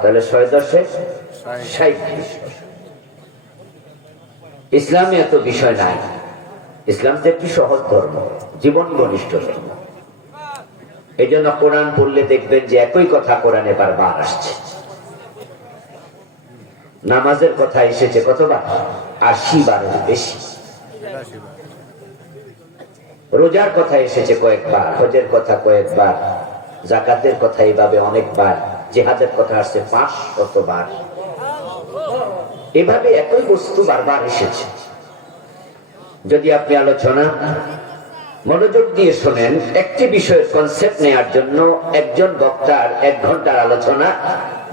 তাহলে ছয় দশে? ষাট। ইসলামে এত বিষয় নাই। ইসলাম তো একটি সহজ ধর্ম, জীবন ঘনিষ্ঠ ধর্ম। এই জন্য কোরআন পড়লে দেখবেন যে একই কথা কোরআনে বারবার আসছে। নামাজের কথা এসেছে কতবার? আশি বারের বেশি। রোজার কথা এসেছে কয়েকবার, হজের কথা কয়েকবার, জাকাতের কথা এইভাবে অনেকবার। জেহাদের কথা আসছে পাঁচ শতবার। এভাবে একই বস্তু বারবার এসেছে। যদি আপনি আলোচনা, মনোযোগ দিয়ে শোনেন, একটি বিষয়ের কনসেপ্ট নেয়ার জন্য একজন বক্তার এক ঘণ্টার আলোচনা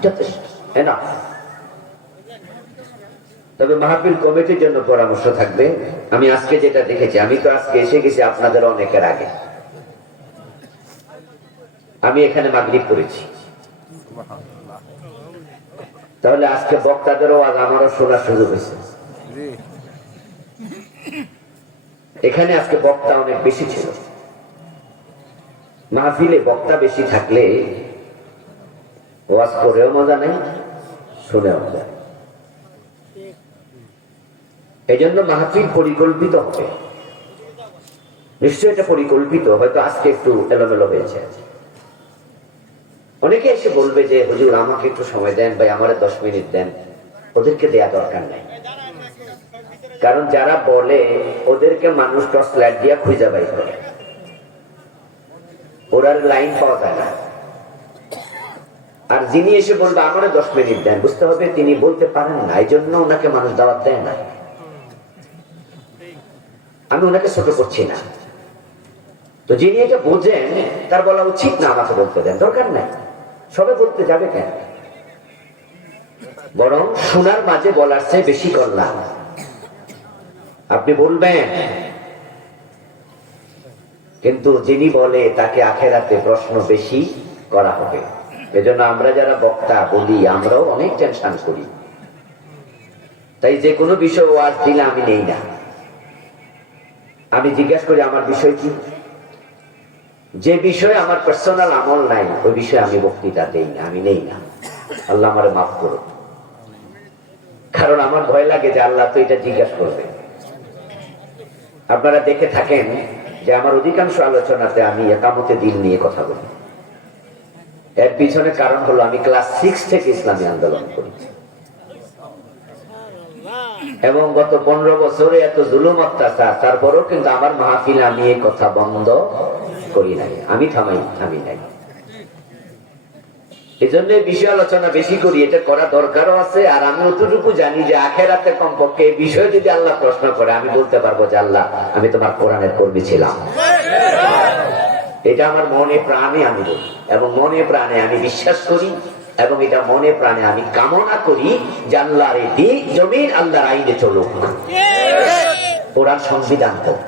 যথেষ্ট। তবে মাহফিল কমিটির জন্য পরামর্শ থাকবে। আমি আজকে যেটা দেখেছি, আমি তো আজকে এসে গেছি আপনাদের অনেকের আগে। আমি এখানে মাগরিব করেছি। তাহলে আজকে বক্তাদেরও আজ আমারও শোনার সুযোগ হয়েছে। এখানে আজকে বক্তা অনেক বেশি ছিল। মাহফিলে বক্তা বেশি থাকলে ওয়াজ করেও মজা নেই শুনেও মজা। এই জন্য মাহফিল পরিকল্পিত হবে। নিশ্চয় এটা পরিকল্পিত হয়তো আজকে একটু এলোমেলো হয়েছে। অনেকে এসে বলবে যে, হুজুর, আমাকে একটু সময় দেন, ভাই, আমার দশ মিনিট দেন। ওদেরকে দেয়া দরকার নাই। কারণ যারা বলে, ওদেরকে মানুষ টস লাইট দিয়া খুঁজে বাই করে। ওরার লাইন পাওয়া যায় না। আর যিনি এসে বলবে, আমার দশ মিনিট দেন, বুঝতে হবে তিনি বলতে পারেন না। এই জন্য ওনাকে মানুষ দাওয়াত দেয় না। আমি ওনাকে ছোট করছি না। তো যিনি এটা বোঝেন, তার বলা উচিত না আমাকে বলতে দেন। দরকার নাই। সবে বলতে যাবে কেন? বরং শোনার মাঝে বলার চেয়ে বেশি করলাম আপনি বলবেন, কিন্তু যিনি বলে তাকে আখেরাতে প্রশ্ন বেশি করা হবে। এজন্য আমরা যারা বক্তা বলি, আমরাও অনেক টেনশন করি। তাই যে কোনো বিষয় ওয়াজ দিলে আমি নেই না। আমি জিজ্ঞাসা করি, আমার বিষয় কি? যে বিষয়ে আমার পার্সোনাল আমল নাই, ওই বিষয়ে আমি বক্তৃতা দেই না, আমি নেই না। আল্লাহ আমার মাফ করো কারণ আমার ভয় লাগে যে আল্লাহ তো এটা জিজ্ঞাসা করবে। আপনারা দেখে থাকেন যে আমার অধিকাংশ আলোচনাতে আমি একামতে দিল নিয়ে কথা বলি। এর পিছনে কারণ হলো আমি ক্লাস সিক্স থেকে ইসলামী আন্দোলন করি এবং গত পনেরো বছরে এত জুলুম অত্যাচার, তারপরেও কিন্তু আমার মাহফিল আমি কথা বন্ধ করি নাই আমি থামাই থামি নাই। এই জন্য বিষয় আলোচনা বেশি করি এটা করা দরকারও আছে আর আমি অতটুকু জানি যে আখেরাতে কমপক্ষে এই বিষয়ে যদি আল্লাহ প্রশ্ন করে আমি বলতে পারব যে আল্লাহ আমি তোমার কোরআনের কর্মী ছিলাম। এটা আমার মনে প্রাণে আমি বলি এবং মনে প্রাণে আমি বিশ্বাস করি এবং এটা মনে প্রাণে আমি কামনা করি যে আল্লাহর এই জমিন আল্লাহর আইনে চলুক কোরআন সংবিধান হোক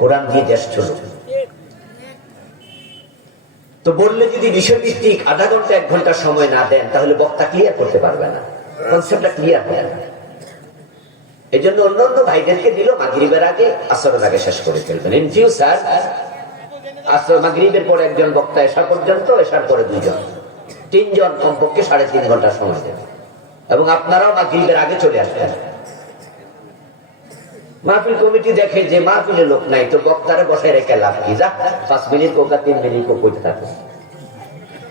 কোরআন দিয়ে দেশ চলুক। তো বললে যদি বিষয় ভিত্তিক আধা ঘণ্টা, এক ঘণ্টা সময় না দেন, তাহলে বক্তা ক্লিয়ার করতে পারবে না। কনসেপ্টটা ক্লিয়ার হবে না এই জন্য অন্য অন্য ভাইদেরকে দিল মাগরিবের আগে, আসরের আগে শেষ করে ফেলবেন। ইন ফিউচার আসর মাগরিবের পরে একজন বক্তা এসা পর্যন্ত এসার পরে দুজন। তিনজন কমপক্ষে সাড়ে তিন ঘণ্টা সময় দেবে। এবং আপনারাও মাগরিবের আগে চলে আসবেন। মাহফিল কমিটি দেখে যে মাহফিলে লোক নাই, তো বক্তারে বসায় রেখে লাভ কি? যা, পাঁচ মিনিট কোকা, তিন মিনিট কইতে থাকে।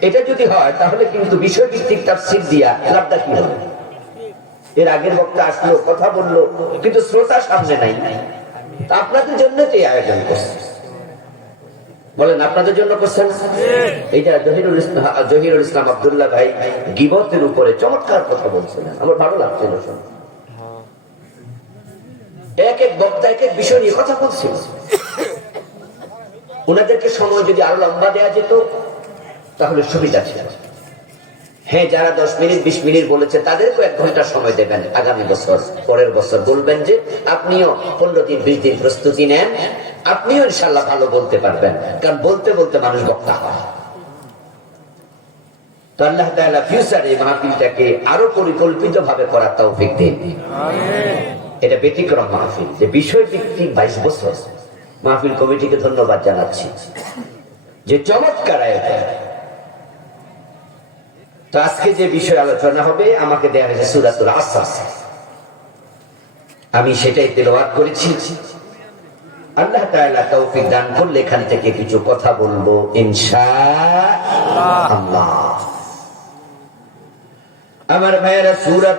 এটা যদি হয়, তাহলে কিন্তু বিষয় ভিত্তিক তার সিট দিয়া লাভটা কি হবে? এর আগের বক্তা আসলো, কথা বলল, কিন্তু শ্রোতা সামনে নাই। আপনাদের জন্য তো আয়োজন করছে। বলেন, আপনাদের জন্য করছেন? এইটা জহিরুল ইসলাম জহিরুল ইসলাম আবদুল্লাহ ভাই গিবতের উপরে চমৎকার কথা বলছিলেন আমার ভালো লাগছিল শুনে বিষয় নিয়ে কথা বলছিল ওনাদেরকে সময় যদি আরও লম্বা যেত, তাহলে সুবিধা ছিল। হ্যাঁ যারা দশ মিনিট, বিশ মিনিট বলেছে এক ঘণ্টা সময় দেবেন। আগামী বছর, পরের বছর বলবেন যে, আপনিও পনেরো দিন, বিশ দিন প্রস্তুতি নেন। আপনিও ইনশাল্লাহ ভালো বলতে পারবেন। কারণ বলতে বলতে মানুষ বক্তা হয়। আল্লাহ ফিউচারে আরও পরিকল্পিত ভাবে করার তৌফিক দিন। এটা ব্যতিক্রম মাহফিল। যে বিষয় ভিত্তিক বাইশ বছর মাহফিল কমিটিকে ধন্যবাদ জানাচ্ছি। যে চমৎকার তো আজকে যে বিষয় আলোচনা হবে, আমাকে দেয়া হয়েছে সুরাতুল আসাস আমি সেটাই তেলাওয়াত করেছি। আল্লাহ তাআলা তৌফিক দান করলে এখান থেকে কিছু কথা বলব ইনশাআল্লাহ আমার ভাইয়েরা সুরাত